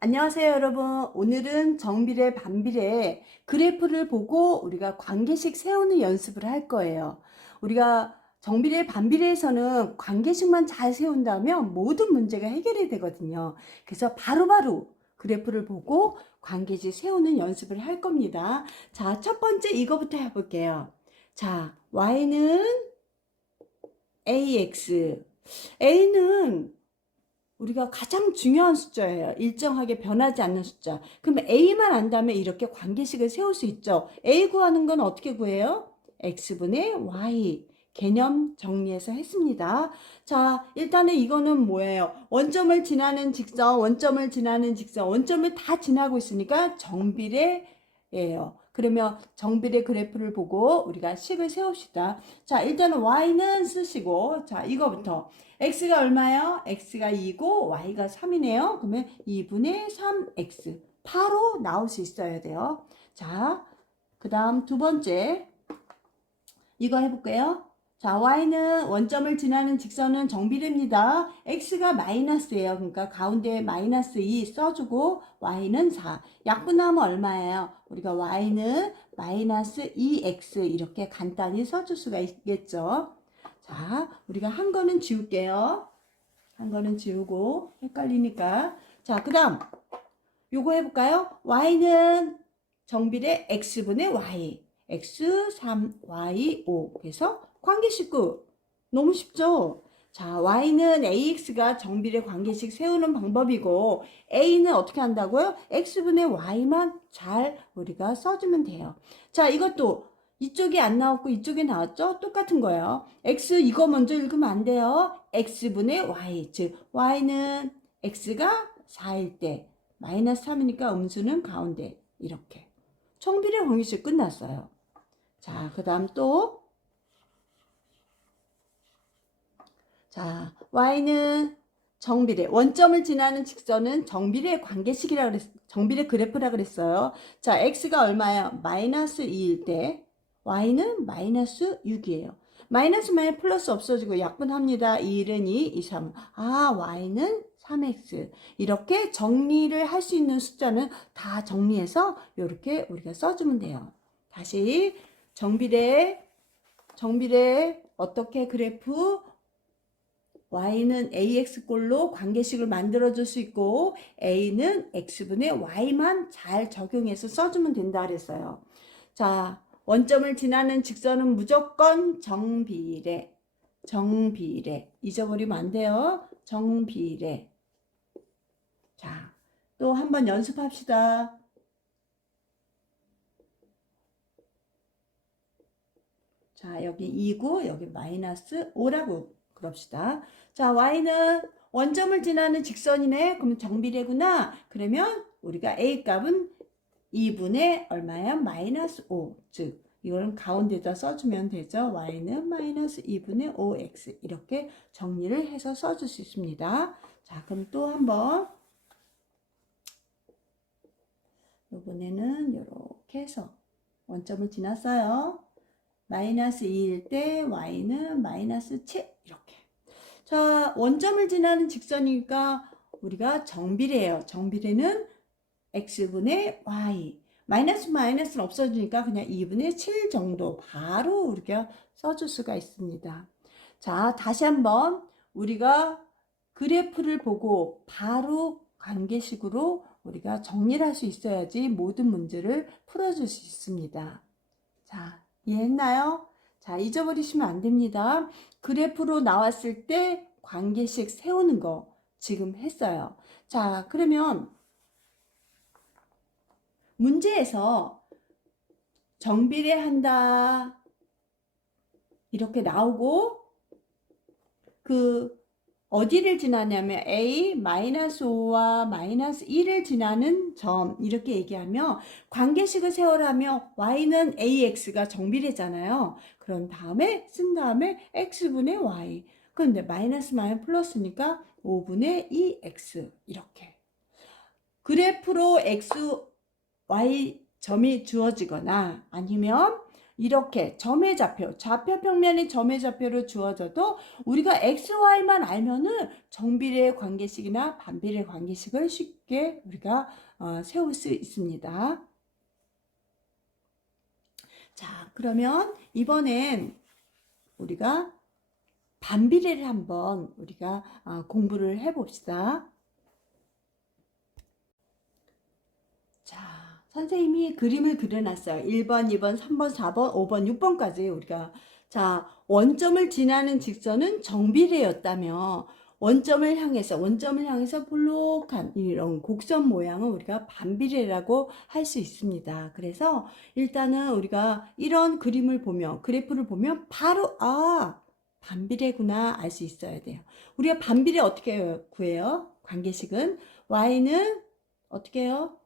안녕하세요 여러분. 오늘은 정비례 반비례 그래프를 보고 우리가 관계식 세우는 연습을 할 거예요. 우리가 정비례 반비례에서는 관계식만 잘 세운다면 모든 문제가 해결이 되거든요. 그래서 바로바로 그래프를 보고 관계식 세우는 연습을 할 겁니다. 자, 첫 번째 이거부터 해볼게요. 자, y는 ax. a는 우리가 가장 중요한 숫자예요. 일정하게 변하지 않는 숫자. 그러면 A만 안다면 이렇게 관계식을 세울 수 있죠. A 구하는 건 어떻게 구해요? X분의 Y. 개념 정리해서 했습니다. 자, 일단은 이거는 뭐예요? 원점을 지나는 직선, 원점을 지나는 직선, 원점을 다 지나고 있으니까 정비례예요. 그러면 정비례 그래프를 보고 우리가 식을 세웁시다. 자, 일단은 Y는 쓰시고, 자, 이거부터. x가 얼마예요? x가 2고 y가 3이네요. 그러면 2분의 3x 바로 나올 수 있어야 돼요. 자, 그 다음 두 번째 이거 해볼게요. 자, y는 원점을 지나는 직선은 정비례입니다. x가 마이너스예요. 그러니까 가운데 마이너스 2 써주고 y는 4. 약분하면 얼마예요? 우리가 y는 마이너스 2x 이렇게 간단히 써줄 수가 있겠죠. 자, 우리가 한 거는 지울게요. 한 거는 지우고 헷갈리니까. 자, 그 다음 요거 해볼까요? y는 정비례 x분의 y. x 3, y 5. 그래서 관계식구. 너무 쉽죠? 자, y는 ax가 정비례 관계식 세우는 방법이고 a는 어떻게 한다고요? x분의 y만 잘 우리가 써주면 돼요. 자, 이것도 이쪽이 안 나왔고 이쪽이 나왔죠? 똑같은 거예요. x 이거 먼저 읽으면 안 돼요. x분의 y. 즉 y는 x가 4일 때 마이너스 3이니까 음수는 가운데 이렇게. 정비례 관계식 끝났어요. 자, 그 다음 또 자, y는 정비례. 원점을 지나는 직선은 정비례 관계식이라 그랬, 정비례 그래프라 그랬어요. 자, x가 얼마예요? 마이너스 2일 때 y는 마이너스 6이에요. 마이너스 마이너스 플러스 없어지고 약분합니다. 2일은 2, 2, 3. 아, y는 3x. 이렇게 정리를 할 수 있는 숫자는 다 정리해서 이렇게 우리가 써주면 돼요. 다시 정비례 어떻게 그래프 y는 ax꼴로 관계식을 만들어줄 수 있고 a는 x분의 y만 잘 적용해서 써주면 된다 그랬어요. 자, 원점을 지나는 직선은 무조건 정비례. 정비례. 잊어버리면 안 돼요. 정비례. 자, 또 한번 연습합시다. 자, 여기 2고 여기 마이너스 5라고 그럽시다. 자, y는 원점을 지나는 직선이네. 그러면 정비례구나. 그러면 우리가 a 값은 2분의 얼마야? 마이너스 5. 즉 이거는 가운데다 써주면 되죠. y는 마이너스 2분의 5x 이렇게 정리를 해서 써줄 수 있습니다. 자, 그럼 또 한번 이번에는 이렇게 해서 원점을 지났어요. 마이너스 2일 때 y는 마이너스 7 이렇게. 자, 원점을 지나는 직선이니까 우리가 정비례예요. 정비례는 x분의 y. 마이너스 마이너스는 없어지니까 그냥 2분의 7 정도 바로 우리가 써줄 수가 있습니다. 자, 다시 한번 우리가 그래프를 보고 바로 관계식으로 우리가 정리를 할 수 있어야지 모든 문제를 풀어줄 수 있습니다. 자, 이해했나요? 자, 잊어버리시면 안 됩니다. 그래프로 나왔을 때 관계식 세우는 거 지금 했어요. 자, 그러면 문제에서 정비례한다 이렇게 나오고 그 어디를 지나냐면 a-5와 -1을 지나는 점 이렇게 얘기하며 관계식을 세우라며 y는 ax가 정비례잖아요. 그런 다음에 쓴 다음에 x분의 y. 그런데 마이너스 플러스니까 5분의 2x 이렇게. 그래프로 x, y 점이 주어지거나 아니면 이렇게 점의 좌표, 좌표 평면이 점의 좌표로 주어져도 우리가 XY만 알면은 정비례 관계식이나 반비례 관계식을 쉽게 우리가 세울 수 있습니다. 자, 그러면 이번엔 우리가 반비례를 한번 우리가 공부를 해봅시다. 자, 선생님이 그림을 그려놨어요. 1번, 2번, 3번, 4번, 5번, 6번까지 우리가. 자, 원점을 지나는 직선은 정비례였다며 원점을 향해서 볼록한 이런 곡선 모양은 우리가 반비례라고 할 수 있습니다. 그래서 일단은 우리가 이런 그림을 보면, 그래프를 보면 바로 반비례구나 알 수 있어야 돼요. 우리가 반비례 어떻게 구해요? 관계식은 y는 어떻게 해요?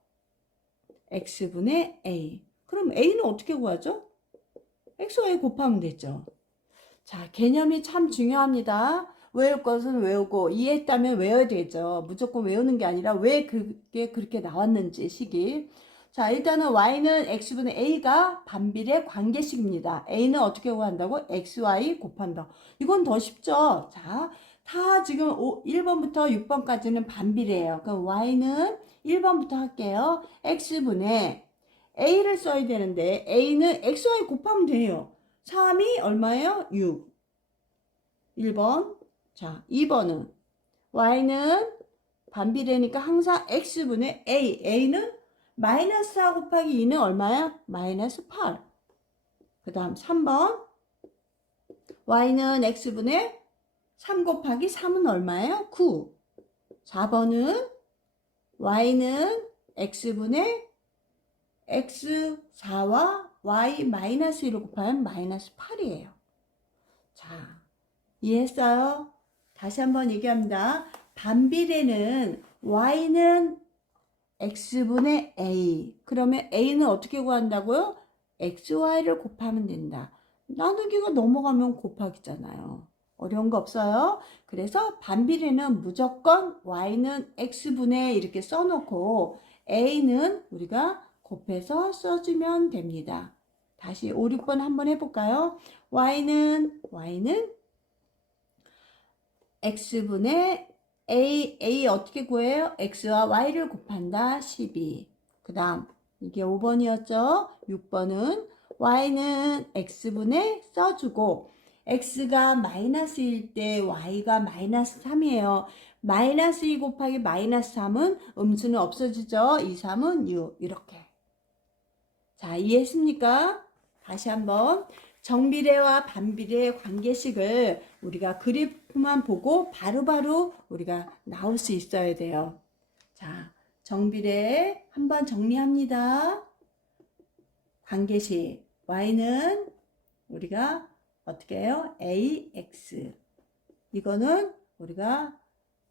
x분의 a. 그럼 a는 어떻게 구하죠? xy 곱하면 되죠. 자, 개념이 참 중요합니다. 외울 것은 외우고 이해했다면 외워야 되죠. 무조건 외우는 게 아니라 왜 그게 그렇게 나왔는지 식이. 자, 일단은 y는 x분의 a가 반비례 관계식입니다. a는 어떻게 구한다고? xy 곱한다. 이건 더 쉽죠. 자, 다 지금 1번부터 6번까지는 반비례예요. 그럼 y는 1번부터 할게요. x분의 a를 써야 되는데 a는 xy 곱하면 돼요. 3이 얼마예요? 6. 1번. 자, 2번은 y는 반비례니까 항상 x분의 a. a는 마이너스 4 곱하기 2는 얼마야? 마이너스 8. 그 다음 3번. y는 x분의 3 곱하기 3은 얼마예요? 9. 4번은 y는 x분의 x4와 y 마이너스 1을 곱하면 마이너스 8이에요. 자, 이해했어요? 다시 한번 얘기합니다. 반비례는 y는 x분의 a. 그러면 a는 어떻게 구한다고요? xy를 곱하면 된다. 나누기가 넘어가면 곱하기잖아요. 어려운 거 없어요? 그래서 반비례는 무조건 y는 x분의 이렇게 써놓고 a는 우리가 곱해서 써주면 됩니다. 다시 5, 6번 한번 해볼까요? y는 x분의 a 어떻게 구해요? x와 y를 곱한다. 12. 그 다음 이게 5번이었죠. 6번은 y는 x분의 써주고 x가 마이너스일 때 y가 마이너스 3이에요. 마이너스 2 곱하기 마이너스 3은 음수는 없어지죠. 2, 3은 6. 이렇게. 자, 이해했습니까? 다시 한번. 정비례와 반비례 관계식을 우리가 그래프만 보고 바로바로 우리가 나올 수 있어야 돼요. 자, 정비례 한번 정리합니다. 관계식 y는 우리가 어떻게 해요? ax. 이거는 우리가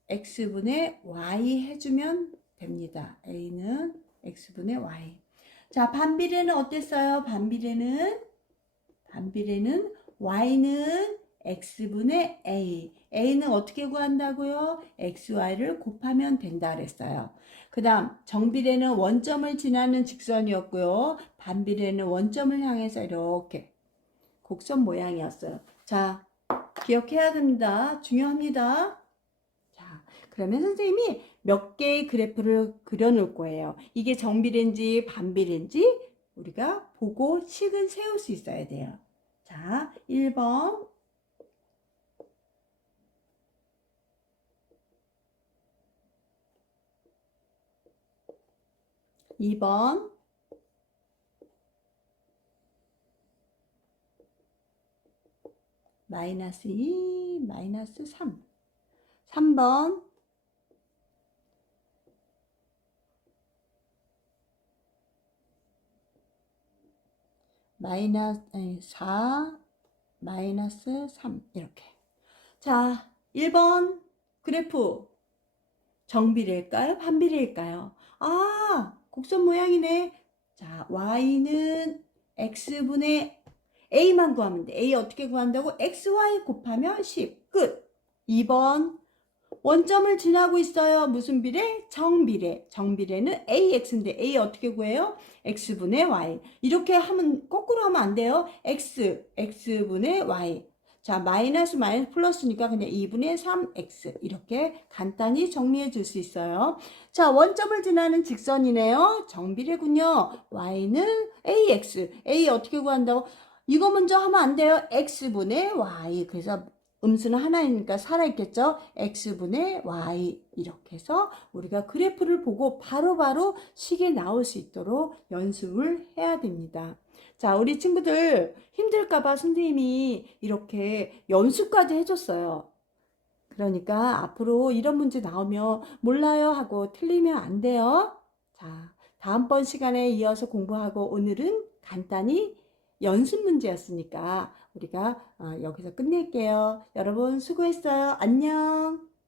x분의 y 해주면 됩니다. a는 x분의 y. 자, 반비례는 어땠어요? 반비례는 y는 x분의 a. a는 어떻게 구한다고요? xy를 곱하면 된다 그랬어요. 그 다음 정비례는 원점을 지나는 직선이었고요. 반비례는 원점을 향해서 이렇게 곡선 모양이었어요. 자, 기억해야 됩니다. 중요합니다. 자, 그러면 선생님이 몇 개의 그래프를 그려놓을 거예요. 이게 정비례인지 반비례인지 우리가 보고 식은 세울 수 있어야 돼요. 자, 1번. 2번. 마이너스 2, 마이너스 3. 3번. 마이너스 4, 마이너스 3 이렇게. 자, 1번 그래프 정비례일까요? 반비례일까요? 곡선 모양이네. 자, y는 x분의 a만 구하면 돼. a 어떻게 구한다고? xy 곱하면 10. 끝. 2번 원점을 지나고 있어요. 무슨 비례? 정비례. 정비례는 AX인데 A 어떻게 구해요? X분의 Y. 이렇게 하면 거꾸로 하면 안 돼요. X분의 Y. 자, 마이너스 플러스니까 그냥 2분의 3X. 이렇게 간단히 정리해 줄 수 있어요. 자, 원점을 지나는 직선이네요. 정비례군요. Y는 AX. A 어떻게 구한다고? 이거 먼저 하면 안 돼요. X분의 Y. 그래서 음수는 하나이니까 살아있겠죠? X분의 Y 이렇게 해서 우리가 그래프를 보고 바로바로 식이 나올 수 있도록 연습을 해야 됩니다. 자, 우리 친구들 힘들까봐 선생님이 이렇게 연습까지 해줬어요. 그러니까 앞으로 이런 문제 나오면 몰라요 하고 틀리면 안 돼요. 자, 다음번 시간에 이어서 공부하고 오늘은 간단히 연습 문제였으니까 우리가 여기서 끝낼게요. 여러분 수고했어요. 안녕.